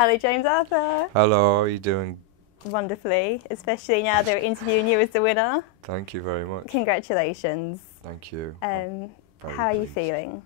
Hello, James Arthur. Hello, how are you doing? Wonderfully, especially now they're interviewing you as the winner. Thank you very much. Congratulations. Thank you. How are you feeling?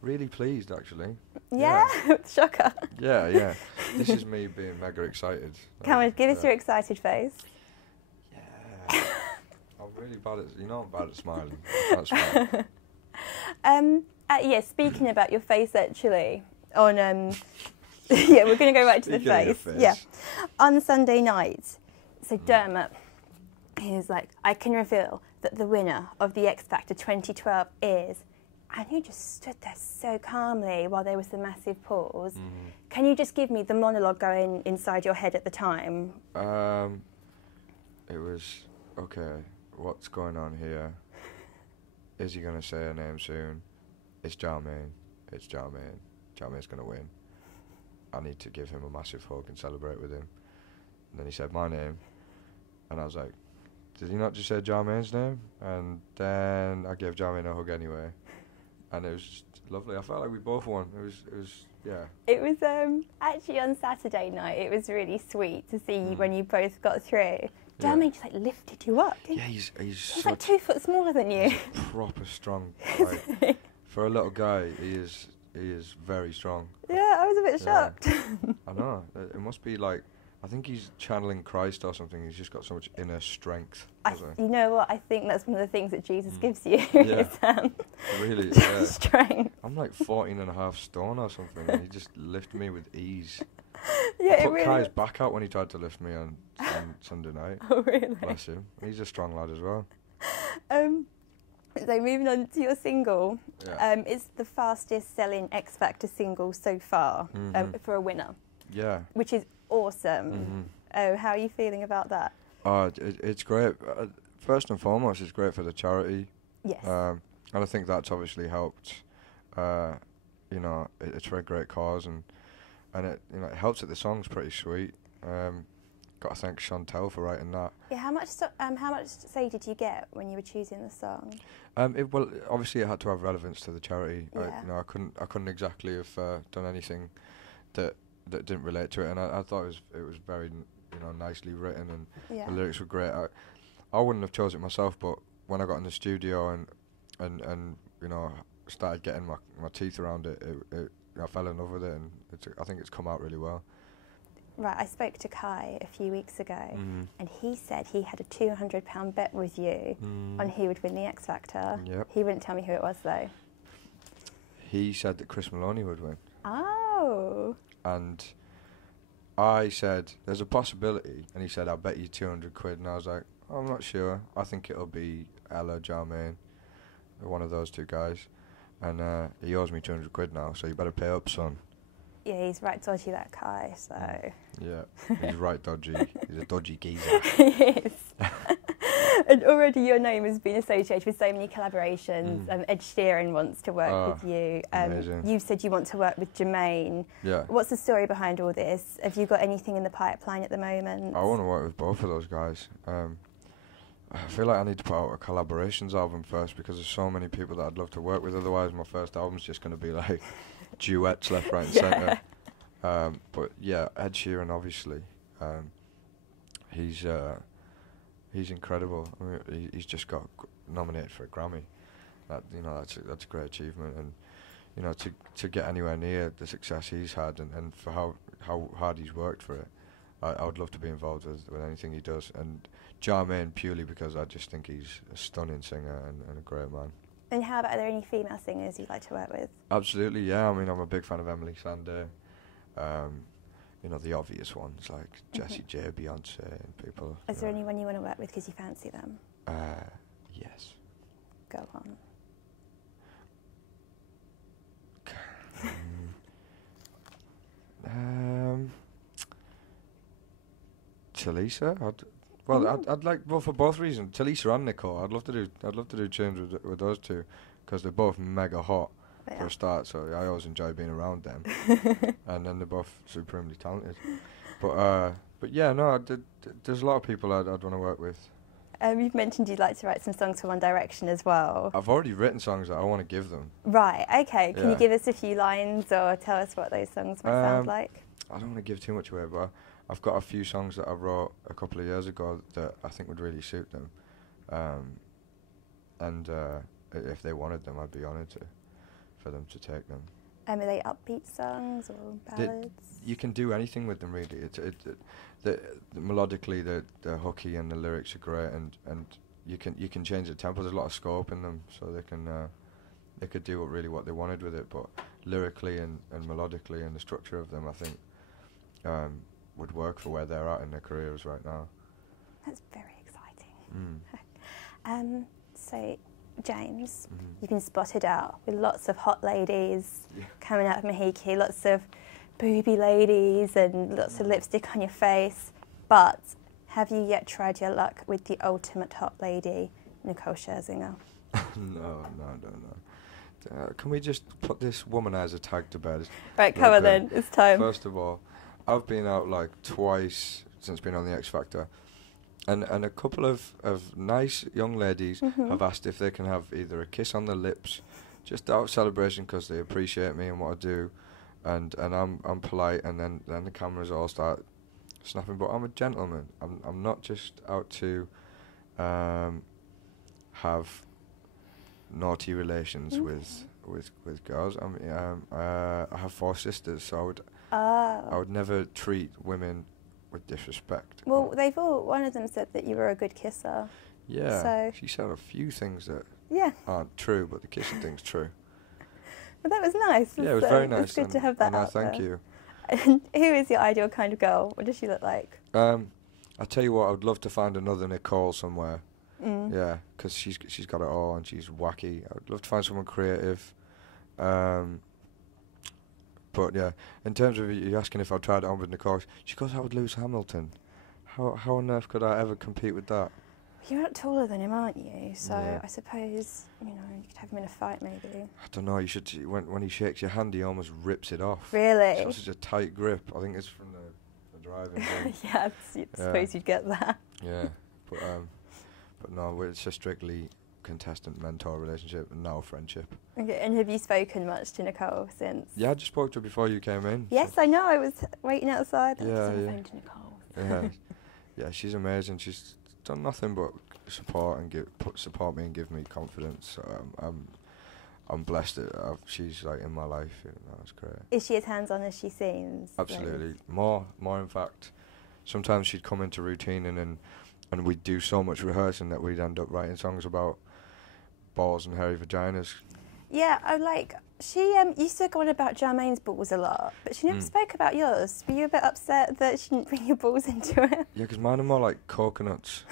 Really pleased, actually. Yeah? Shocker. Yeah. This is me being mega excited. Come on, give us your excited face. Yeah. I'm really bad at, I'm bad at smiling. I can't smile. Yeah, speaking about your face actually, on, yeah, we're going to go right to the face. Yeah. On Sunday night, so Dermot, he was like, I can reveal that the winner of the X Factor 2012 is, and you just stood there so calmly while there was the massive pause. Mm-hmm. Can you just give me the monologue going inside your head at the time? It was, okay, what's going on here? Is he going to say her name soon? It's Jarmaine. It's Jarmaine. Jarmaine's going to win. I need to give him a massive hug and celebrate with him. And then he said my name. And I was like, did he not just say Jarmaine's name? And then I gave Jarmaine a hug anyway. And it was just lovely. I felt like we both won. It was, yeah. It was actually on Saturday night. It was really sweet to see when you both got through. Jarmaine just like lifted you up. Yeah, he's like 2 foot smaller than you. He's proper strong. Like, for a little guy, he is very strong. Yeah, I was a bit shocked. I know. It must be like, I think he's channeling Christ or something. He's just got so much inner strength. You know what? I think that's one of the things that Jesus gives you. Yeah. Is, really, strength. I'm like 14.5 stone or something, and he just lifted me with ease. Yeah, I put Kai's back out when he tried to lift me on Sunday night. Oh, really? Bless him. He's a strong lad as well. So moving on to your single, it's the fastest selling X Factor single so far for a winner. Yeah. Which is awesome. Oh, how are you feeling about that? It's great. First and foremost, it's great for the charity. Yes. And I think that's obviously helped. It's for a great cause, and it it helps that the song's pretty sweet. Got to thank Chantel for writing that. Yeah, how much say did you get when you were choosing the song? Well, obviously it had to have relevance to the charity. Yeah. I couldn't exactly have done anything that didn't relate to it, and I thought it was very nicely written, and the lyrics were great. I wouldn't have chosen it myself, but when I got in the studio and started getting my teeth around it, I fell in love with it, and I think it's come out really well. Right, I spoke to Kai a few weeks ago, and he said he had a £200 bet with you on who would win the X Factor. Yep. He wouldn't tell me who it was, though. He said that Chris Maloney would win. Oh. And I said, there's a possibility, and he said, I'll bet you 200 quid, and I was like, I'm not sure. I think it'll be Ella, Jarmaine, one of those two guys. And he owes me 200 quid now, so you better pay up, son. Yeah, he's right dodgy, that Kai, so... Yeah, he's right dodgy. He's a dodgy geezer. He is. And already your name has been associated with so many collaborations. Ed Sheeran wants to work with you. You said you want to work with Jermaine. Yeah. What's the story behind all this? Have you got anything in the pipeline at the moment? I want to work with both of those guys. I feel like I need to put out a collaborations album first, because there's so many people that I'd love to work with. Otherwise, my first album's just going to be like duets left, right, and centre. But yeah, Ed Sheeran, obviously, he's incredible. I mean, he's just got nominated for a Grammy. That's a great achievement, and to get anywhere near the success he's had, and for how hard he's worked for it, I would love to be involved with anything he does. And Jarmaine purely because I just think he's a stunning singer and a great man. And how about, are there any female singers you'd like to work with? Absolutely, yeah. I mean, I'm a big fan of Emily Sandé. The obvious ones like Jessie J, Beyonce, and people. Is there anyone you want to work with because you fancy them? Yes. Go on. Talisa. I'd like, well, for both reasons, Talisa and Nicole. I'd love to do tunes with those two, because they're both mega hot for a start. So I always enjoy being around them, and then they're both supremely talented. But yeah, no, there's a lot of people I'd want to work with. You've mentioned you'd like to write some songs for One Direction as well. I've already written songs that I want to give them. Right. Okay. Can you give us a few lines or tell us what those songs might sound like? I don't want to give too much away, but I've got a few songs that I wrote a couple of years ago that I think would really suit them. And if they wanted them, I'd be honoured for them to take them. Are they upbeat songs or ballads? You can do anything with them, really. Melodically, they're hooky and the lyrics are great, and you can change the tempo. There's a lot of scope in them, so they could do what they wanted with it. But lyrically and melodically and the structure of them, I think, would work for where they're at in their careers right now. That's very exciting. So, James, you've been spotted out with lots of hot ladies coming out of Mahiki, lots of booby ladies and lots of lipstick on your face. But have you yet tried your luck with the ultimate hot lady, Nicole Scherzinger? No. Can we just put this womaniser tag to bed? Right, come on then, it's time. First of all, I've been out like twice since being on the X Factor. And a couple of nice young ladies have asked if they can have either a kiss on the lips, just out of celebration because they appreciate me and what I do, and I'm polite, and then the cameras all start snapping. But I'm a gentleman. I'm not just out to have naughty relations with girls. I have 4 sisters, so I would never treat women with disrespect. Well, one of them said that you were a good kisser. Yeah, so she said a few things that aren't true, but the kissing thing's true. Well, that was nice. Yeah, it was very nice. It's good to have that out thank you. And who is your ideal kind of girl? What does she look like? I'll tell you what, I would love to find another Nicole somewhere. Yeah, because she's got it all and she's wacky. I would love to find someone creative. But yeah, in terms of you asking if I tried it on with Nicole, she goes, I would lose Hamilton. How on earth could I ever compete with that? You're not taller than him, aren't you? So I suppose, you could have him in a fight maybe. I don't know, you should when he shakes your hand, he almost rips it off. Really? It's got such a tight grip. I think it's from the driving thing. Yeah, I suppose you'd get that. Yeah, but no, it's a strictly contestant mentor relationship and now friendship. Okay, and have you spoken much to Nicole since? Yeah, I just spoke to her before you came in. Yes, I know. I was waiting outside. Yeah, I was on the phone to Nicole. Yeah, she's amazing. She's done nothing but support me and give me confidence. So I'm blessed that she's like in my life. That's great. Is she as hands-on as she seems? Absolutely, more in fact. Sometimes she'd come into routine and we'd do so much rehearsing that we'd end up writing songs about balls and hairy vaginas. Yeah, she used to go on about Jarmaine's balls a lot, but she never spoke about yours. Were you a bit upset that she didn't bring your balls into it? Yeah, because mine are more like coconuts.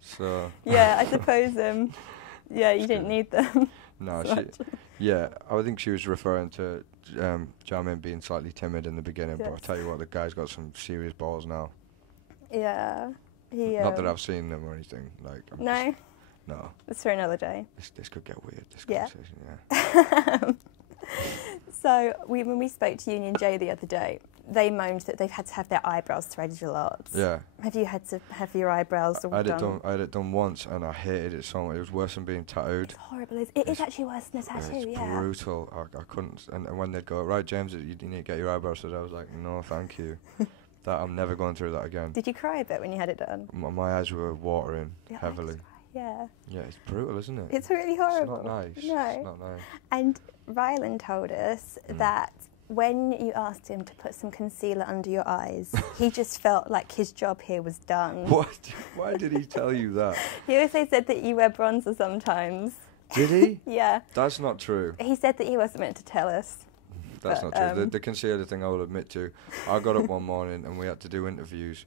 So. Yeah, I suppose. You didn't need them. No, I think she was referring to Jarmaine being slightly timid in the beginning, but I'll tell you what, the guy's got some serious balls now. Yeah. Not that I've seen them or anything. No. It's for another day. This could get weird, this conversation, yeah. So, when we spoke to Union J the other day, they moaned that they've had to have their eyebrows threaded a lot. Yeah. Have you had to have your eyebrows done? I had it done once and I hated it so much. It was worse than being tattooed. It's horrible. It is actually worse than a tattoo, It's brutal. I couldn't. And when they'd go, right, James, you need to get your eyebrows done, I was like, no, thank you. I'm never going through that again. Did you cry a bit when you had it done? My eyes were watering heavily. Yeah. Yeah, it's brutal, isn't it? It's really horrible. It's not nice. No. It's not nice. And Rylan told us that when you asked him to put some concealer under your eyes, he just felt like his job here was done. What? Why did he tell you that? He also said that you wear bronzer sometimes. Did he? Yeah. That's not true. He said that he wasn't meant to tell us. That's not true. The concealer thing I will admit to. I got up one morning and we had to do interviews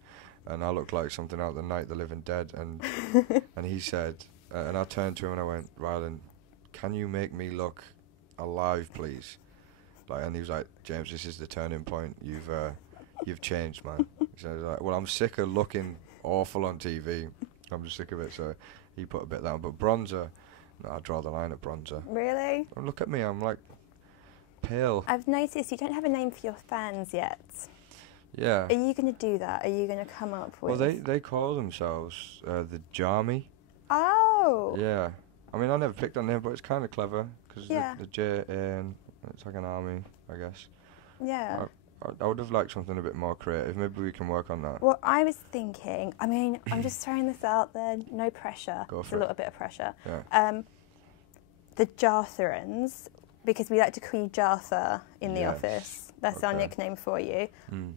and I looked like something out of the Night of the Living Dead and he said, and I turned to him and I went, Rylan, can you make me look alive, please? And he was like, James, this is the turning point. You've changed, man. So I was like, well, I'm sick of looking awful on TV. I'm just sick of it. So he put a bit down. But bronzer, no, I draw the line at bronzer. Really? Oh, look at me. I'm like pale. I've noticed you don't have a name for your fans yet. Yeah. Are you going to do that? Are you going to come up with... Well, they call themselves the Jarmy. Oh. Yeah. I mean, I never picked on them, but it's kind of clever because the J and it's like an army, I guess. Yeah. I would have liked something a bit more creative. Maybe we can work on that. Well, I was thinking, I mean, I'm just throwing this out there, no pressure. Go for it's a it. little bit of pressure. Yeah. The Jarthurans, because we like to call you Jarthur in the office. That's our nickname for you.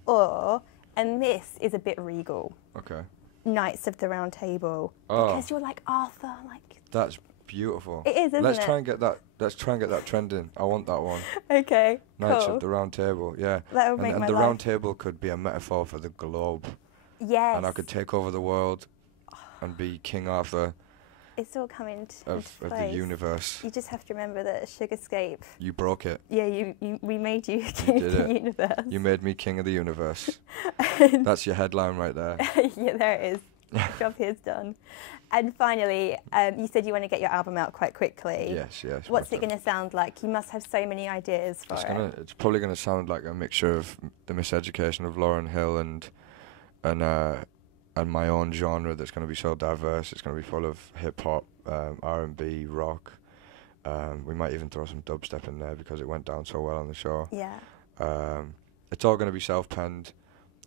Or, and this is a bit regal. Okay. Knights of the Round Table. Oh. Because you're like Arthur, like. That's beautiful. It is, isn't Let's it? try and get that. Let's try and get that trending. I want that one. Okay. Knights cool. of the Round Table. Yeah. That would make and my the life. Round Table could be a metaphor for the globe. Yes. And I could take over the world and be King Arthur It's all coming of the universe. You just have to remember that SugarScape. You broke it. Yeah, we made you king of the universe. You made me king of the universe. That's your headline right there. Yeah, there it is. Job here's done. And finally, you said you want to get your album out quite quickly. Yes. What's it going to sound like? You must have so many ideas for it. It's probably going to sound like a mixture of the miseducation of Lauryn Hill and my own genre that's going to be so diverse. It's going to be full of hip hop, R&B, rock. We might even throw some dubstep in there because it went down so well on the show. Yeah. It's all going to be self-penned.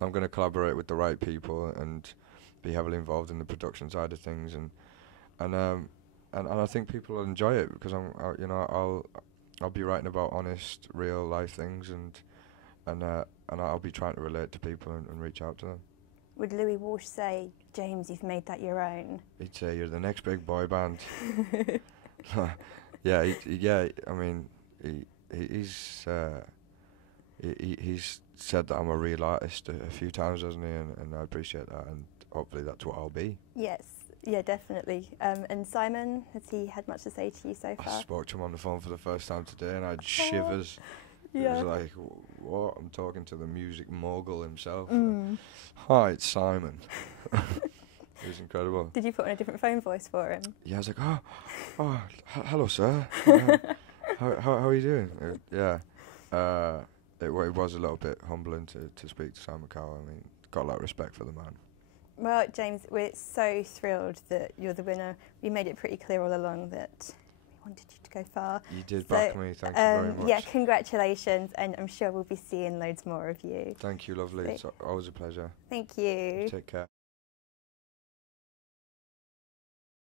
I'm going to collaborate with the right people and be heavily involved in the production side of things, and I think people will enjoy it because I'll be writing about honest, real life things, and I'll be trying to relate to people and reach out to them. Would Louis Walsh say, James, you've made that your own? He'd say, you're the next big boy band. Yeah. I mean, he's said that I'm a real artist a few times, hasn't he? And I appreciate that, and hopefully that's what I'll be. Yes, yeah, definitely. And Simon, has he had much to say to you so far? I spoke to him on the phone for the first time today, and I had shivers. Yeah. It was like, what? I'm talking to the music mogul himself. Hi, it's Simon. It was incredible. Did you put on a different phone voice for him? Yeah, I was like, hello, sir. How are you doing? It was a little bit humbling to speak to Simon Cowell. I mean, got a lot of respect for the man. Well, James, we're so thrilled that you're the winner. We made it pretty clear all along that we wanted you to go far. You did back me, thank you very much. Yeah, congratulations, and I'm sure we'll be seeing loads more of you. Thank you, lovely. It's always a pleasure. Thank you. Take care.